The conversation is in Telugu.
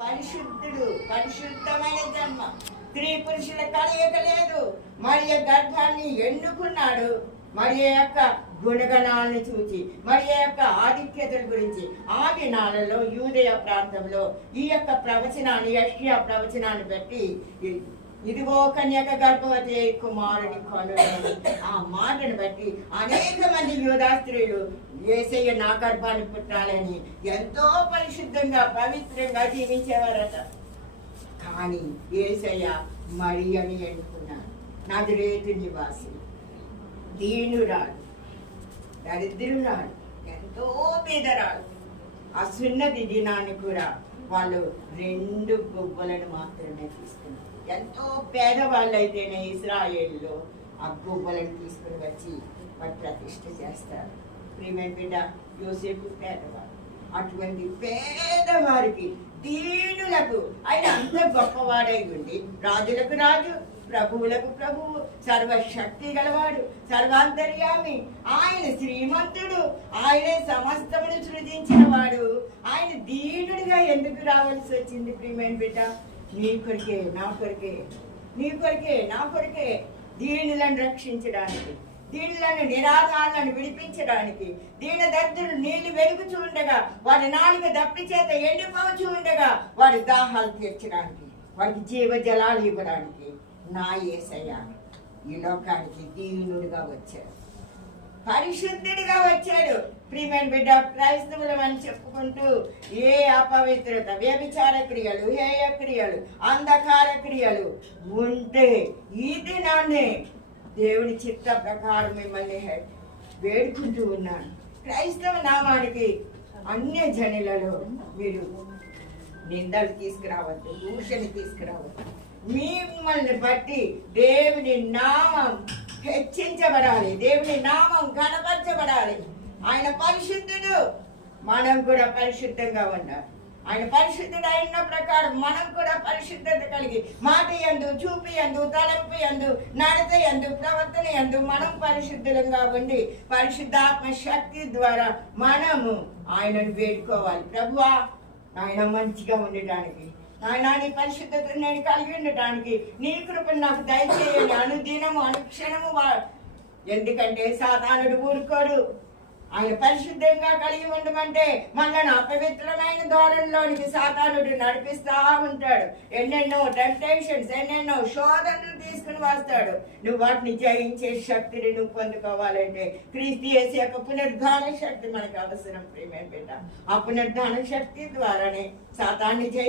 పరిశుద్ధుడు పరిశుద్ధమైన జన్మ. స్త్రీ పురుషుల కలయిక లేదు. మరి గర్భాన్ని ఎన్నుకున్నాడు. మరి యొక్క గుణగణాలను చూచి మరి యొక్క ఆధిక్యతల గురించి. ఆ దినాలలో యూదయ ప్రాంతంలో ఈ యొక్క ప్రవచనాన్ని యష్యా ప్రవచనాన్ని బట్టి ఇదిగో కన్యక గర్భవతి కుమారుడి కుమారుని ఆ మాటను బట్టి అనేక మంది యోధాస్త్రీలు ఏసయ్య నా గర్భాన్ని పుట్టాలని ఎంతో పరిశుద్ధంగా పవిత్రంగా జీవించేవారట. కానీ ఏసయ్య మరియని నాది రేతు నివాసి. దీనురాడు దరిద్రురాడు ఎంతో పేదరాడు ఆ సున్నతి దినాన్ని కూడా వాళ్ళు రెండు గుబ్బలను మాత్రమే తీసుకున్నారు. ఎంతో పేదవాళ్ళు అయితేనే ఇజ్రాయేల్లో ఆ గుబ్బలను తీసుకుని వచ్చి వాటి ప్రతిష్ట చేస్తారు. ప్రియమైన బిడ్డ యోసేపు పేదవాడు. అటువంటి పేదవారికి దీనులకు ఆయన అంత గొప్పవాడై ఉండి రాజులకు రాజు ప్రభువులకు ప్రభువు సర్వశక్తి గలవాడు సర్వాంతర్యామి. ఆయన శ్రీమంతుడు ఆయనే సమస్తమును సృజించిన వాడు ఆయన దీని ఎందుకు రావాల్సి వచ్చింది ప్రియమైన బిడ్డ? నీ కొరికే నా కొరికే నీ కొరికే నా కొరికే. దీనులను రక్షించడానికి దీనులను నిరాధారాలను విడిపించడానికి దీన దరిద్రులు నీళ్ళు వెలుగుచూ ఉండగా వారి నాలుక దప్పి చేత ఎండిపోవచ్చు ఉండగా వారి దాహాలు తీర్చడానికి వారికి జీవ జలాలు ఇవ్వడానికి నా ఏసయ్య ఈ లోకానికి దీనుడిగా వచ్చారు. పరిశుద్ధుడిగా వచ్చాడు. ప్రియమైన బిడ్డ క్రైస్తవులం అని చెప్పుకుంటూ ఏ అపవిత్రత వ్యభిచార క్రియలు హేయ క్రియలు అంధకార క్రియలు ఉంటే ఈ దినాన్నే దేవుని చిత్త ప్రకారం మిమ్మల్ని వేడుకుంటూ ఉన్నాను. క్రైస్తవ నామానికి అన్య జనులలో మీరు నిందలు తీసుకురావద్దు దూషణ తీసుకురావద్దు. మిమ్మల్ని బట్టి దేవుని నామం హెచ్చించబడాలి. దేవుని నామం కనపరచబడాలి ఆయన పరిశుద్ధుడు. మనం కూడా పరిశుద్ధంగా ఉండాలి. ఆయన పరిశుద్ధుడు అయిన ప్రకారం మనం కూడా పరిశుద్ధత కలిగి మాట ఎందు చూపి ఎందు తలంపు ఎందు నడత ఎందు ప్రవర్తన ఎందు మనం పరిశుద్ధంగా ఉండి పరిశుద్ధాత్మ శక్తి ద్వారా మనము ఆయనను వేడుకోవాలి. ప్రభువా ఆయన మంచిగా ఉండటానికి నాయన నీ పరిశుద్ధత నేను కలిగి ఉండటానికి నీ కృపను నాకు దయచేయండి. అనుదినము అనుక్షణము వా- ఎందుకంటే సాధారణుడు ఊరుకోడు. ఆయన పరిశుద్ధంగా కలిగి ఉండమంటే మనల్ని అపవిత్రమైన ధోరణిలోనికి సాతానుడు నడిపిస్తా ఉంటాడు. ఎన్నెన్నో టెంప్టేషన్స్ ఎన్నెన్నో శోధనలు తీసుకుని వస్తాడు. నువ్వు వాటిని జయించే శక్తిని నువ్వు పొందుకోవాలంటే క్రీస్తు చేసే యొక్క పునరుద్ధాన శక్తి మనకు అవసరం ప్రేమే బిడ్డ. ఆ పునరుద్ధాన శక్తి ద్వారానే సాతాన్ని జయి